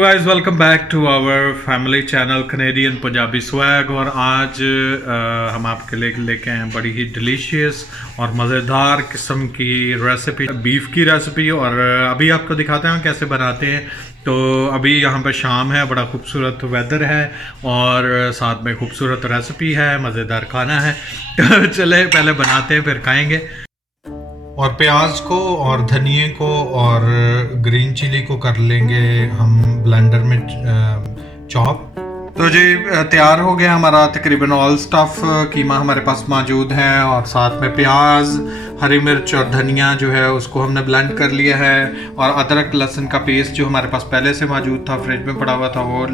Guys welcome back to our family channel Canadian Punjabi swag. और आज हम आपके लिए लेके आए हैं बड़ी ही डिलीशियस और मज़ेदार किस्म की रेसिपी, बीफ की रेसिपी। और अभी आपको दिखाते हैं कैसे बनाते हैं। तो अभी यहाँ पे शाम है, बड़ा खूबसूरत वेदर है और साथ में खूबसूरत रेसिपी है, मज़ेदार खाना है। तो चले पहले बनाते हैं फिर खाएंगे। और प्याज को और धनिए को और ग्रीन चिली को कर लेंगे हम ब्लेंडर में चॉप। तो जी तैयार हो गया हमारा तकरीबन ऑल स्टफ। कीमा हमारे पास मौजूद है और साथ में प्याज, हरी मिर्च और धनिया जो है उसको हमने ब्लेंड कर लिया है। और अदरक लहसुन का पेस्ट जो हमारे पास पहले से मौजूद था, फ्रिज में पड़ा हुआ था, वो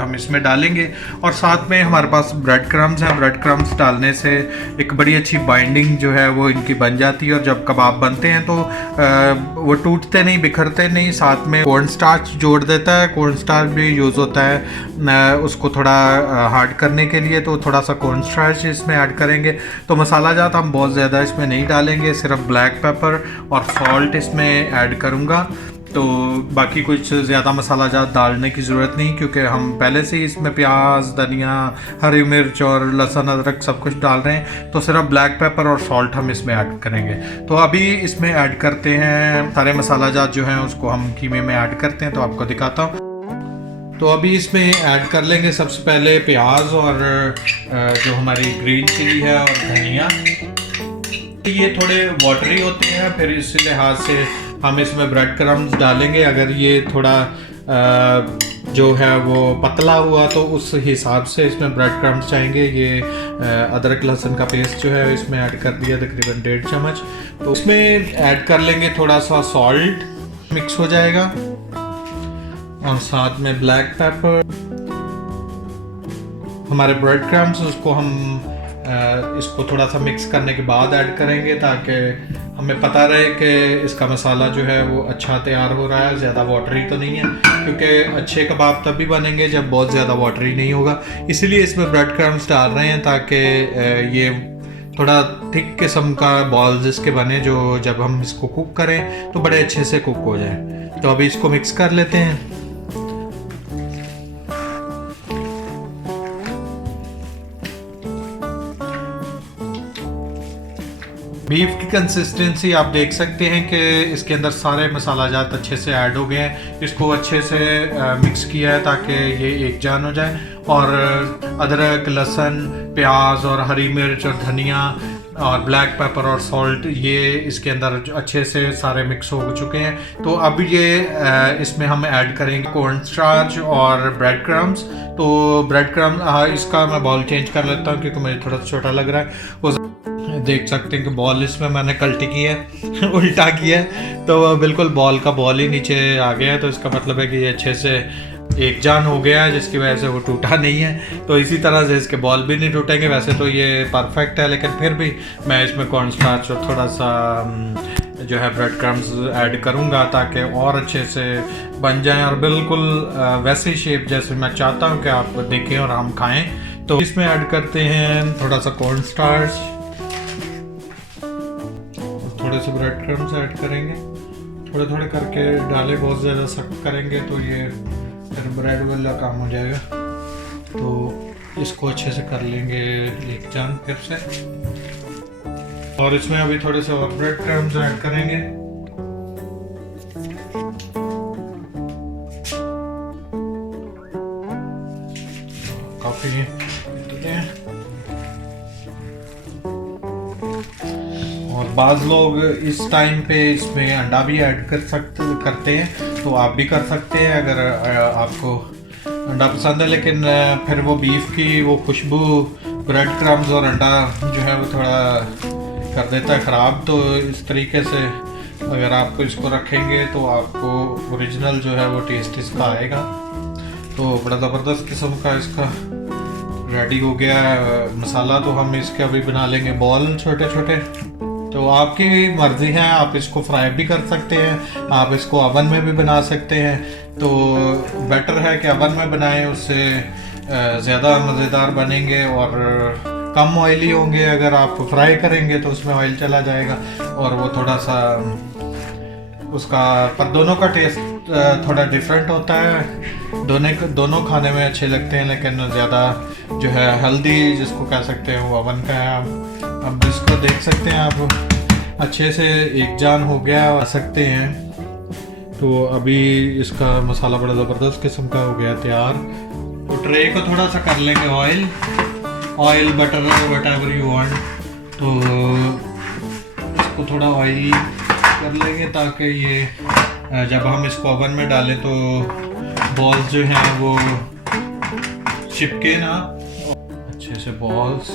हम इसमें डालेंगे। और साथ में हमारे पास ब्रेड क्रम्स हैं। ब्रेड क्रम्स डालने से एक बड़ी अच्छी बाइंडिंग जो है वो इनकी बन जाती है और जब कबाब बनते हैं तो वो टूटते नहीं, बिखरते नहीं। साथ में कॉर्न स्टार्च जोड़ देता है, कॉर्न स्टार्च भी यूज़ होता है उसको थोड़ा हार्ड करने के लिए, तो थोड़ा सा कॉर्न स्टार्च इसमें ऐड करेंगे। तो मसाला जात हम बहुत ज़्यादा इसमें नहीं डालेंगे, सिर्फ ब्लैक पेपर और सॉल्ट इसमें ऐड करूँगा। तो बाकी कुछ ज़्यादा मसाला जात डालने की ज़रूरत नहीं, क्योंकि हम पहले से ही इसमें प्याज, धनिया, हरी मिर्च और लहसुन अदरक सब कुछ डाल रहे हैं। तो सिर्फ ब्लैक पेपर और सॉल्ट हम इसमें ऐड करेंगे। तो अभी इसमें ऐड करते हैं सारे मसाला जात जो हैं उसको हम कीमे में ऐड करते हैं, तो आपको दिखाता हूँ। तो अभी इसमें ऐड कर लेंगे सबसे पहले प्याज और जो हमारी ग्रीन चिली है और धनिया। ये थोड़े वाटरी होते हैं, फिर इस लिहाज से हम इसमें ब्रेड क्रम्स डालेंगे। अगर ये थोड़ा जो है वो पतला हुआ तो उस हिसाब से इसमें ब्रेड क्रम्स चाहेंगे। ये अदरक लहसुन का पेस्ट जो है इसमें ऐड कर दिया तकरीबन 1.5 चम्मच। तो इसमें ऐड कर लेंगे थोड़ा सा सॉल्ट, मिक्स हो जाएगा। और साथ में ब्लैक पेपर, हमारे ब्रेड क्रम्स उसको हम इसको थोड़ा सा मिक्स करने के बाद ऐड करेंगे, ताकि हमें पता रहे कि इसका मसाला जो है वो अच्छा तैयार हो रहा है, ज़्यादा वाटरी तो नहीं है। क्योंकि अच्छे कबाब तब भी बनेंगे जब बहुत ज़्यादा वाटरी नहीं होगा। इसीलिए इसमें ब्रेड क्रम्स डाल रहे हैं ताकि ये थोड़ा थिक किस्म का बॉल्स इसके बने, जो जब हम इसको कुक करें तो बड़े अच्छे से कुक हो जाए। तो अभी इसको मिक्स कर लेते हैं। बीफ की कंसिस्टेंसी आप देख सकते हैं कि इसके अंदर सारे मसाला जात अच्छे से ऐड हो गए हैं। इसको अच्छे से मिक्स किया है ताकि ये एक जान हो जाए। और अदरक, लहसुन, प्याज और हरी मिर्च और धनिया और ब्लैक पेपर और सॉल्ट ये इसके अंदर अच्छे से सारे मिक्स हो चुके हैं। तो अब ये इसमें हम ऐड करेंगे कॉर्न स्टार्च और ब्रेड क्रम्स। तो ब्रेड क्रम्स इसका मैं बॉल चेंज कर लेता हूँ क्योंकि मुझे थोड़ा छोटा लग रहा है। देख सकते हैं कि बॉल इसमें मैंने कल्टी की है उल्टा किया है, तो बिल्कुल बॉल का बॉल ही नीचे आ गया है। तो इसका मतलब है कि ये अच्छे से एक जान हो गया है, जिसकी वजह से वो टूटा नहीं है। तो इसी तरह से इसके बॉल भी नहीं टूटेंगे। वैसे तो ये परफेक्ट है, लेकिन फिर भी मैं इसमें कॉर्न स्टार्च और थोड़ा सा जो है ब्रेड क्रम्स ऐड करूँगा ताकि और अच्छे से बन जाएं और बिल्कुल वैसी शेप जैसे मैं चाहता हूँ कि आप देखें और हम खाएँ। तो इसमें ऐड करते हैं थोड़ा सा कॉर्न स्टार्च, थोड़े से ब्रेड क्रम्स ऐड करेंगे। थोड़े थोड़े करके डालें, बहुत ज़्यादा सख्त करेंगे तो ये फिर ब्रेड वाला काम हो जाएगा। तो इसको अच्छे से कर लेंगे एक जान फिर से। और इसमें अभी थोड़े से और ब्रेड क्रम्स ऐड करेंगे। काफ़ी और बाज़ लोग इस टाइम पे इसमें अंडा भी ऐड करते हैं, तो आप भी कर सकते हैं अगर आपको अंडा पसंद है। लेकिन फिर वो बीफ की वो खुशबू ब्रेड क्रम्स और अंडा जो है वो थोड़ा कर देता है ख़राब। तो इस तरीके से अगर आप इसको रखेंगे तो आपको ओरिजिनल जो है वो टेस्ट इसका आएगा। तो बड़ा ज़बरदस्त किस्म का इसका रेडी हो गया है मसाला। तो हम इसके अभी बना लेंगे बॉल छोटे छोटे। तो आपकी मर्ज़ी है, आप इसको फ्राई भी कर सकते हैं, आप इसको ओवन में भी बना सकते हैं। तो बेटर है कि ओवन में बनाएं, उससे ज़्यादा मज़ेदार बनेंगे और कम ऑयली होंगे। अगर आप फ्राई करेंगे तो उसमें ऑयल चला जाएगा और वो थोड़ा सा उसका, पर दोनों का टेस्ट थोड़ा डिफरेंट होता है। दोनों खाने में अच्छे लगते हैं, लेकिन ज़्यादा जो है हेल्दी जिसको कह सकते हैं वो ओवन का है। अब इसको देख सकते हैं आप, अच्छे से एक जान हो गया आ सकते हैं। तो अभी इसका मसाला बड़ा ज़बरदस्त किस्म का हो गया तैयार। तो ट्रे को थोड़ा सा कर लेंगे oil butter what ever you want. तो इसको थोड़ा ऑयल कर लेंगे ताकि ये जब हम इसको ओवन में डालें तो बॉल्स जो हैं वो चिपके ना अच्छे से। बॉल्स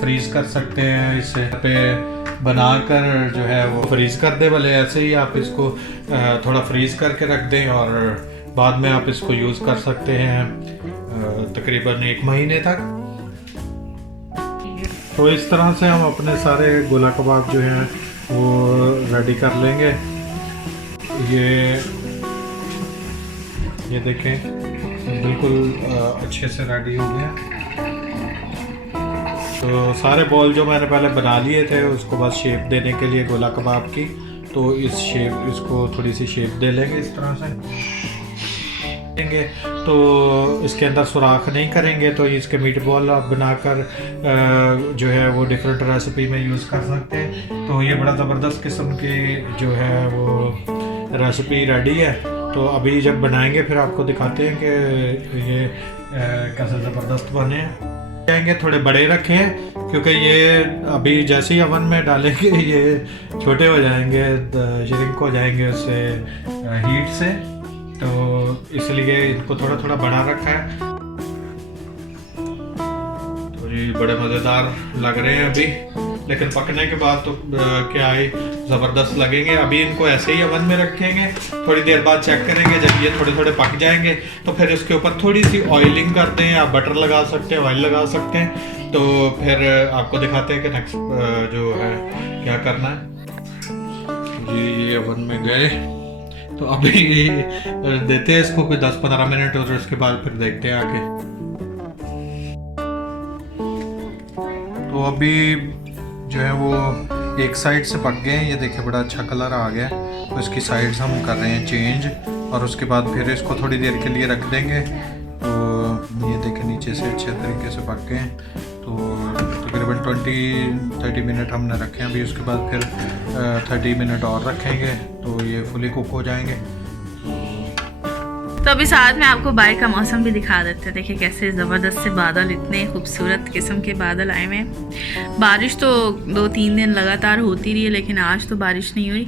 फ्रीज कर सकते हैं, इसे पे बनाकर जो है वो फ्रीज कर दे, भले ऐसे ही आप इसको थोड़ा फ्रीज करके रख दें और बाद में आप इसको यूज़ कर सकते हैं तकरीबन 1 महीने तक। तो इस तरह से हम अपने सारे गोला कबाब जो हैं वो रेडी कर लेंगे। ये देखें बिल्कुल अच्छे से रेडी हो गया। तो सारे बॉल जो मैंने पहले बना लिए थे उसको बस शेप देने के लिए गोला कबाब की, तो इसको थोड़ी सी शेप दे लेंगे इस तरह से देंगे। तो इसके अंदर सुराख नहीं करेंगे, तो इसके मीट बॉल आप बनाकर जो है वो डिफरेंट रेसिपी में यूज़ कर सकते हैं। तो ये बड़ा ज़बरदस्त किस्म की जो है वो रेसिपी रेडी है। तो अभी जब बनाएंगे फिर आपको दिखाते हैं कि ये कैसे ज़बरदस्त बने जाएंगे। थोड़े बड़े रखें क्योंकि ये अभी जैसे ही ओवन में डालेंगे ये छोटे हो जाएंगे, श्रिंक हो जाएंगे उससे हीट से, तो इसलिए इनको थोड़ा थोड़ा बड़ा रखा है। तो ये बड़े मज़ेदार लग रहे हैं अभी, लेकिन पकने के बाद तो क्या है ज़बरदस्त लगेंगे। अभी इनको ऐसे ही ओवन में रखेंगे, थोड़ी देर बाद चेक करेंगे। जब ये थोड़े थोड़े पक जाएंगे तो फिर इसके ऊपर थोड़ी सी ऑयलिंग करते हैं, आप बटर लगा सकते हैं, ऑयल लगा सकते हैं। तो फिर आपको दिखाते हैं कि नेक्स्ट जो है क्या करना है। ये ओवन में गए तो अभी देते हैं इसको कोई 10-15 मिनट और उसके बाद फिर देखते हैं आगे। तो अभी जो है वो एक साइड से पक गए हैं, ये देखिए बड़ा अच्छा कलर आ गया। तो इसकी साइड्स हम कर रहे हैं चेंज और उसके बाद फिर इसको थोड़ी देर के लिए रख देंगे। तो ये देखिए नीचे से अच्छे तरीके से पक गए हैं। तो तकरीबन 20-30 मिनट हमने रखे हैं। अभी उसके बाद फिर 30 मिनट और रखेंगे तो ये फुली कुक हो जाएंगे। तो अभी साथ में आपको बाहर का मौसम भी दिखा देते हैं। देखिए कैसे ज़बरदस्त से बादल, इतने खूबसूरत किस्म के बादल आए हुए हैं। बारिश तो 2-3 दिन लगातार होती रही है, लेकिन आज तो बारिश नहीं हुई,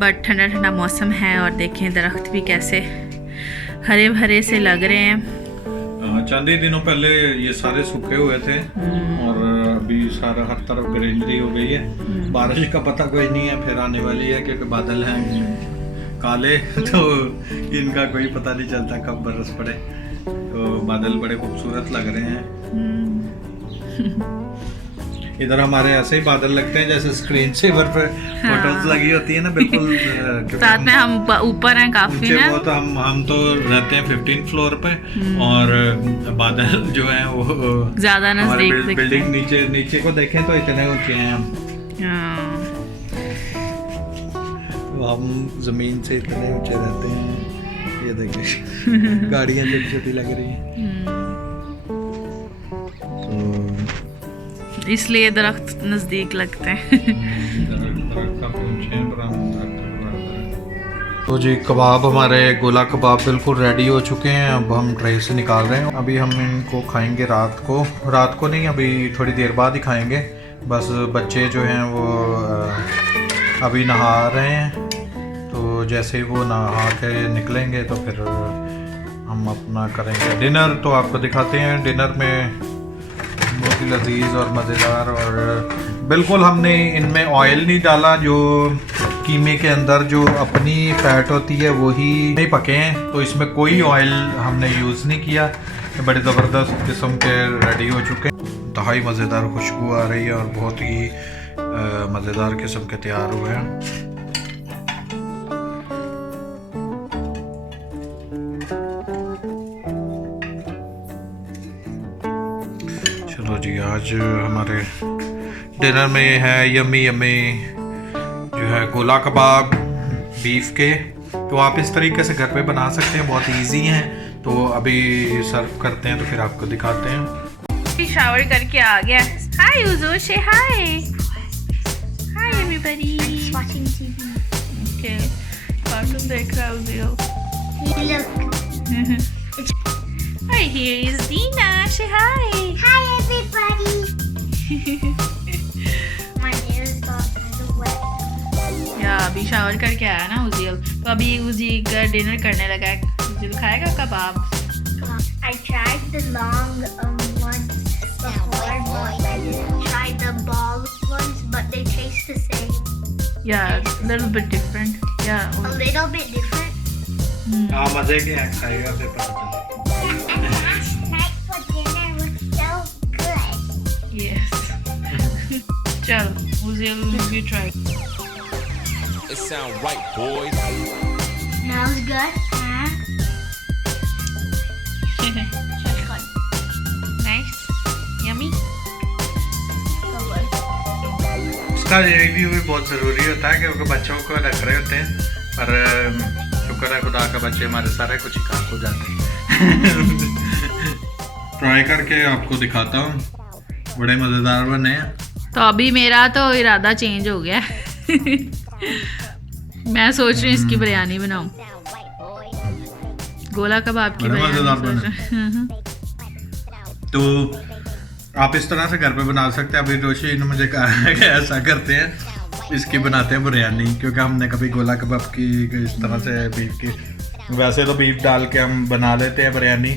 बट ठंडा ठंडा मौसम है। और देखें दरख्त भी कैसे हरे भरे से लग रहे हैं। चंद ही दिनों पहले ये सारे सूखे हुए थे और अभी सारा हर तरफ ग्रीनरी हो गई है। बारिश का पता कोई नहीं है फिर आने वाली है, क्योंकि बादल हैं काले तो इनका कोई पता नहीं चलता कब बरस पड़े। तो बादल बड़े खूबसूरत लग रहे हैं। इधर हमारे ऐसे ही बादल लगते हैं जैसे स्क्रीन सेवर पे फोटोज लगी होती है ना, बिल्कुल। साथ में हम ऊपर हैं काफी ना, वो तो हम तो रहते हैं 15th फ्लोर पे और बादल जो है वो ज्यादा नजदीक बिल्डिंग नीचे को देखें तो इतने ऊंचे हैं हम। हम जमीन से इतने ऊंचे रहते हैं। ये देखिए गाड़ियां छोटी छोटी लग रही हैं, तो इसलिए दरख्त नजदीक लगते हैं। तो जी कबाब हमारे गोला कबाब बिल्कुल रेडी हो चुके हैं। अब हम ट्रे से निकाल रहे हैं। अभी हम इनको खाएंगे रात को नहीं, अभी थोड़ी देर बाद ही खाएंगे। बस बच्चे जो हैं वो अभी नहा रहे हैं, तो जैसे ही वो नहा के निकलेंगे तो फिर हम अपना करेंगे डिनर। तो आपको दिखाते हैं डिनर में बहुत ही लजीज और मज़ेदार, और बिल्कुल हमने इनमें ऑयल नहीं डाला। जो कीमे के अंदर जो अपनी फैट होती है वही नहीं पके हैं, तो इसमें कोई ऑयल हमने यूज़ नहीं किया। बड़े ज़बरदस्त किस्म के रेडी हो चुके हैं। इंतहाई मज़ेदार खुशबू आ रही है और बहुत ही मज़ेदार किस्म के तैयार हुए हैं। चलो जी, आज हमारे डिनर में है यम्मी जो है गोला कबाब, बीफ के। तो आप इस तरीके से घर पे बना सकते हैं, बहुत इजी हैं। तो अभी सर्व करते हैं तो फिर आपको दिखाते हैं। शावर करके आ गया। हाय उजो, से hi. Hi everybody. Watching TV. Okay, cartoon देख रहा है उजो। Look. Right, here is Dina. Say hi. Hi everybody. My hair is got kind of wet. या अभी शावर करके आया ना उजियल, तो अभी उजी का डिनर करने लगा है। उजियल खाएगा कबाब। I tried the long ones before, but I didn't try the ball ones, but they taste the same. Yeah, little bit different. Yeah. A little bit different. हाँ, मजे के हैं, खाएगा फिर पता चलेगा। And last night for dinner was so good. Yes. चल, Uzziel you try. It sound right, boys. Smells good. Huh? Nice. Yummy. So good. इसका रिव्यू भी बहुत ज़रूरी होता है क्योंकि बच्चों को रख रहे होते हैं, पर शुक्र है खुदा का बच्चे हमारे सारे कुछ ही काम हो जाते हैं। ट्राई करके आपको दिखाता हूँ, बड़े मज़ेदार बने हैं। तो अभी मेरा तो इरादा चेंज हो गया। मैं सोच रही हूँ इसकी बिरयानी बनाऊं, गोला कबाब की बड़े मज़ेदार बिरयानी बने। सोच रही हूँ। तो आप इस तरह से घर पे बना सकते हैं। अभी रोशी ने मुझे कहा है कि ऐसा करते हैं, इसकी बनाते हैं बिरयानी, क्योंकि हमने कभी गोला कबाब की इस तरह से बीफ की, वैसे तो बीफ डाल के हम बना लेते हैं बिरयानी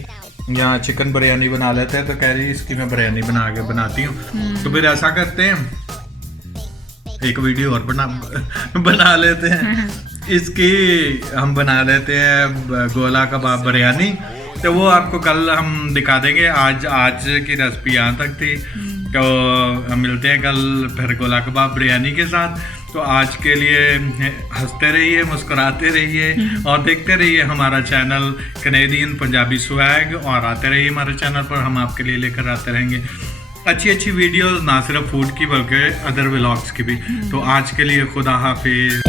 या चिकन बिरयानी बना लेते हैं। तो कह रही इसकी मैं बिरयानी बनाती हूँ। तो फिर ऐसा करते हैं, एक वीडियो और बना लेते हैं, इसकी हम बना लेते हैं गोला कबाब बिरयानी। तो वो आपको कल हम दिखा देंगे। आज की रेसिपी यहाँ तक थी, तो हम मिलते हैं कल फिर गोला कबाब बिरयानी के साथ। तो आज के लिए हंसते रहिए, मुस्कुराते रहिए और देखते रहिए हमारा चैनल कनेडियन पंजाबी स्वैग, और आते रहिए हमारे चैनल पर, हम आपके लिए लेकर आते रहेंगे अच्छी अच्छी वीडियोस, ना सिर्फ फूड की बल्कि अदर व्लॉग्स की भी। तो आज के लिए खुदा हाफिज।